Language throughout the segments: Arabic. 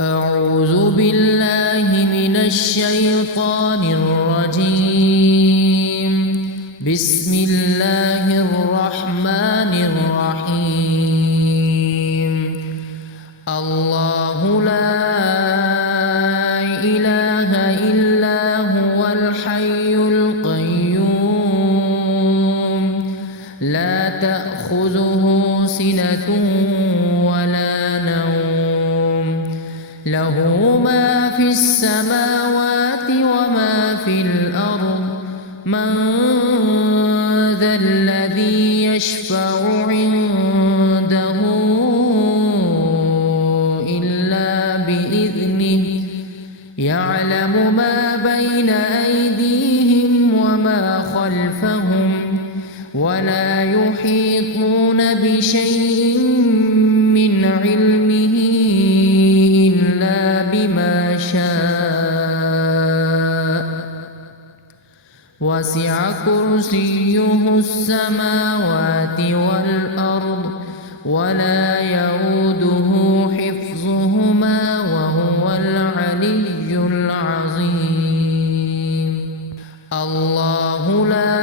أعوذ بالله من الشيطان الرجيم. بسم الله الرحمن الرحيم. الله لا إله إلا هو الحي القيوم لا تأخذه سنة ولا نوم له ما في السماوات وما في الأرض من ذا الذي يشفع عنده إلا بإذنه يعلم ما بين أيديهم وما خلفهم ولا يحيطون بشيء من علمه إلا بما شاء وسع كرسيه السماوات والأرض ولا يؤوده حفظهما وهو العلي العظيم. الله لا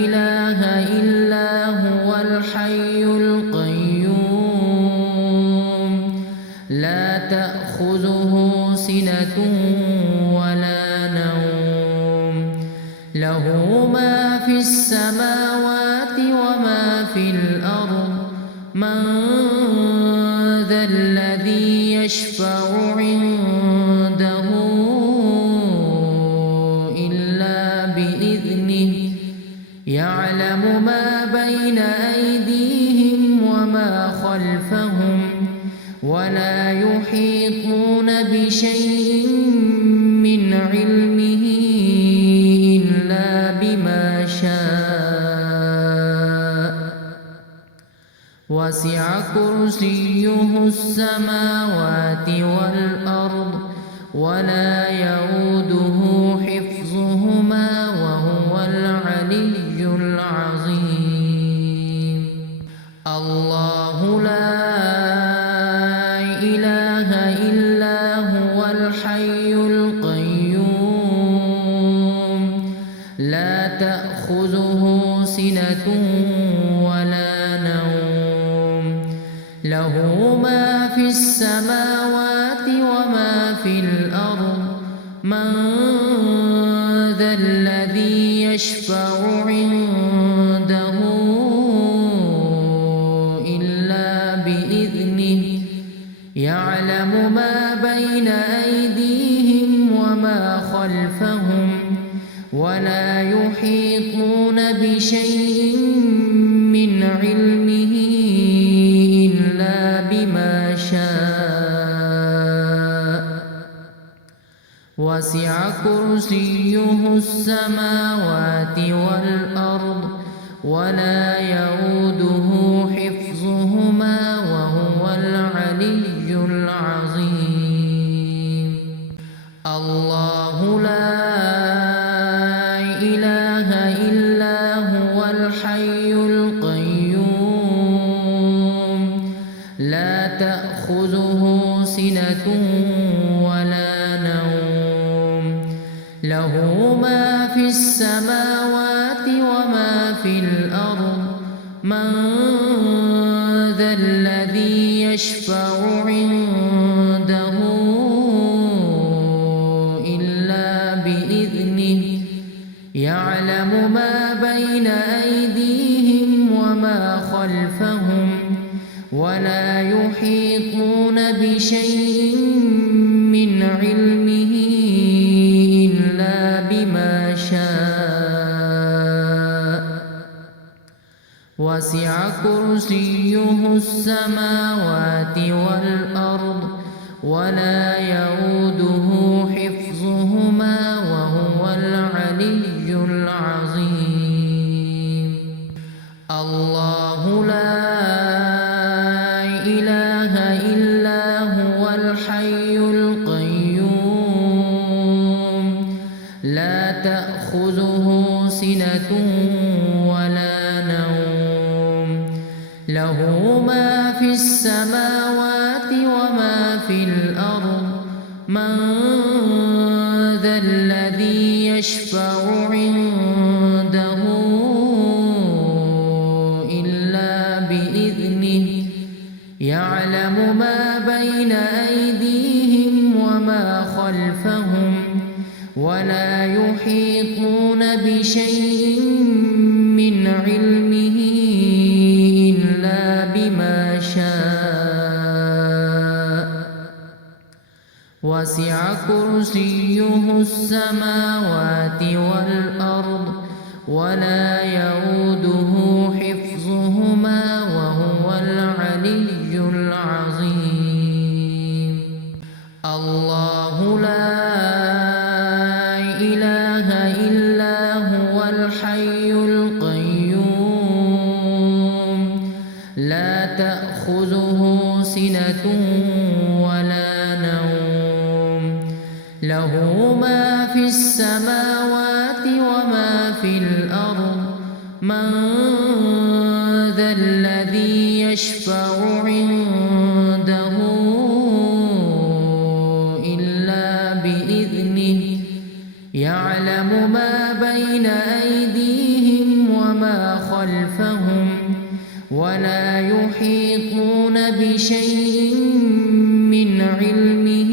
إله إلا هو الحي القيوم لا تأخذه سنة ولا نوم له ما في السماوات وما في الأرض من ذا الذي يشفع عنده إلا بإذنه يعلم ما بين أيديهم وما خلفهم ولا يحيطون بشيء من علمه إلا بما شاء وسع كرسيه السماوات والأرض ولا يؤوده حفظهما وهو العلي العظيم. الله لا إله إلا هو الحي القيوم لا تأخذه سنة ولا نوم له ما في السماوات وما في الأرض من ذا الذي يشفع عنده إلا بإذنه يعلم ما بين أيديهم وما خلفهم ولا يحيطون بشيء من علمه إلا بما شاء وسع كرسيه السماوات والأرض ولا يؤوده حفظهما وهو العلي العظيم. الله لا إله إلا هو الحي القيوم لا تأخذه سنة ولا نوم له ما في السماوات وما في الأرض من ذا الذي يشفع عنده إلا بإذنه يعلم ما بين أيديهم وما خلفهم ولا يحيطون بشيء من علمه إلا بما شاء وسع كرسيه السماوات والأرض ولا يؤوده حفظهما وهو العلي العظيم. الله لا إله إلا هو الحي القيوم لا تأخذه سنة ولا نوم له ما في السماوات وما في الأرض من ذا الذي يشفع عنده إلا بإذنه يعلم ما بين أيديهم وما خلفهم ولا يحيطون بشيء من علمه إلا بما شاء وسع كرسيه السماوات والأرض ولا يئوده حفظهما وهو العلي العظيم. الله لا إله إلا هو الحي القيوم لا تأخذه سنة ولا نوم له ما في السماوات وما في الأرض من ذا الذي يشفع عنده إلا بإذنه يعلم ما بين أيديهم وما خلفهم ولا يحيطون بشيء من علمه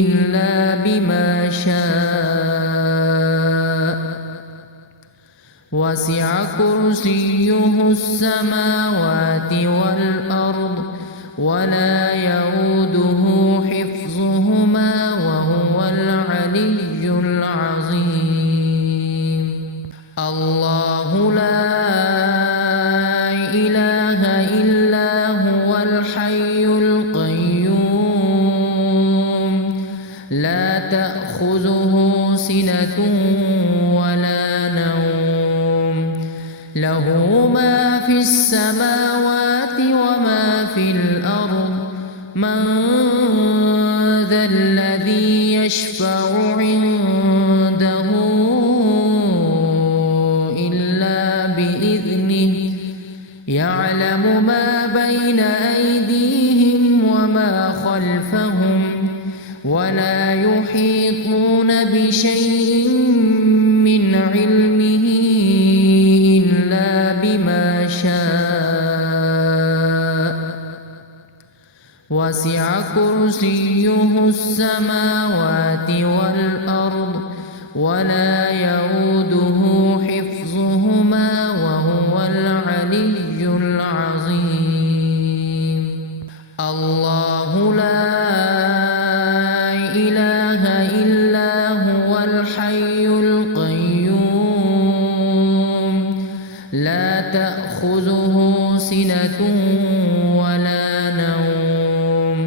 إلا بما شاء وسع كرسيه السماوات والأرض ولا يئوده حفظهما وهو العلي العظيم. الله لا إله إلا هو الحي القيوم لا تأخذه سنة ولا نوم له ما في السماوات وما في الأرض من ذا الذي يشفع عنده إلا بإذنه يعلم ما بين أيديهم وما خلفهم ولا يحيطون بشيء من علمه إلا بما شاء وسع كرسيه السماوات والأرض ولا يئوده حفظهما وهو العلي العظيم. الله لا إله إلا هو الحي القيوم لا تأخذه سنة ولا نوم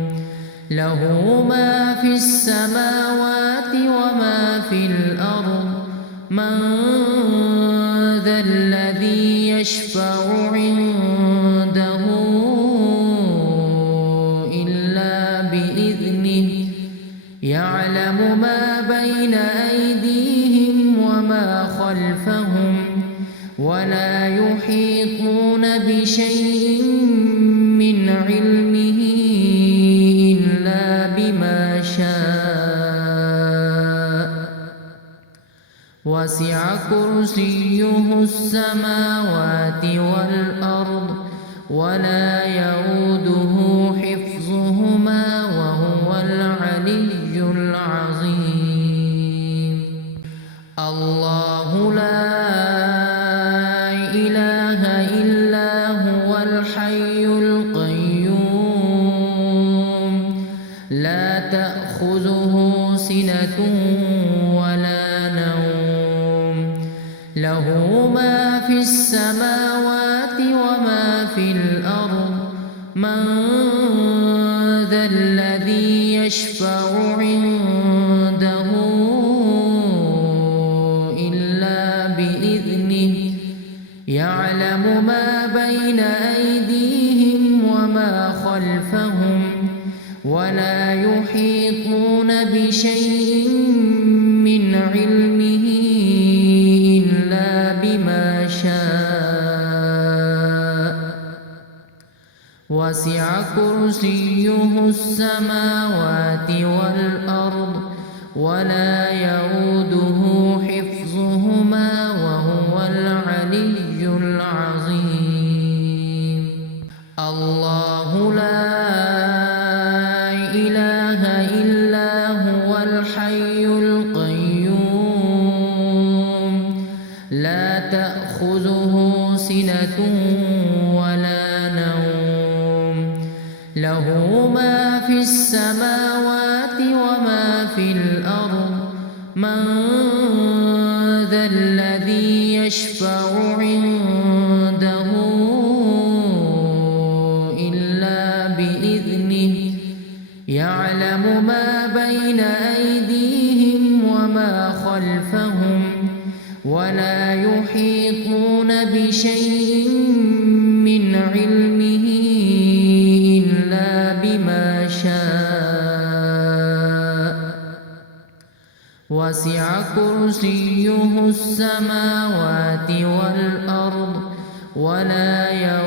له ما في السماوات وما في الأرض من ذا الذي يشفع عنده إلا بإذنه يعلم ما بين أيديهم وما خلفهم ولا يحيطون بشيء من علمه إلا بما شاء وسع كرسيه السماوات والأرض ولا يئوده حفظهما وهو العلي العظيم. الله لا إله إلا هو الحي القيوم لا تأخذه سنة ولا نوم له ما في السماوات وما في الأرض من ذا الذي يشفع عنده إلا بإذنه يعلم ما بين أيديهم وما خلفهم ولا يحيطون بشيء من علمه إلا بما شاء وسع كرسيه السماوات والأرض ولا يؤوده حفظهما وهو العلي العظيم. الله لا إله إلا هو الحي القيوم لا تأخذه سنة ولا نوم له ما في السماوات وما في الأرض من ذا الذي يشفع عنده إلا بإذنه يعلم ما بين أيديهم وما خلفهم ولا يحيطون بشيء من علمه إلا بما شاء وسع كرسيه السماوات والأرض ولا يؤوده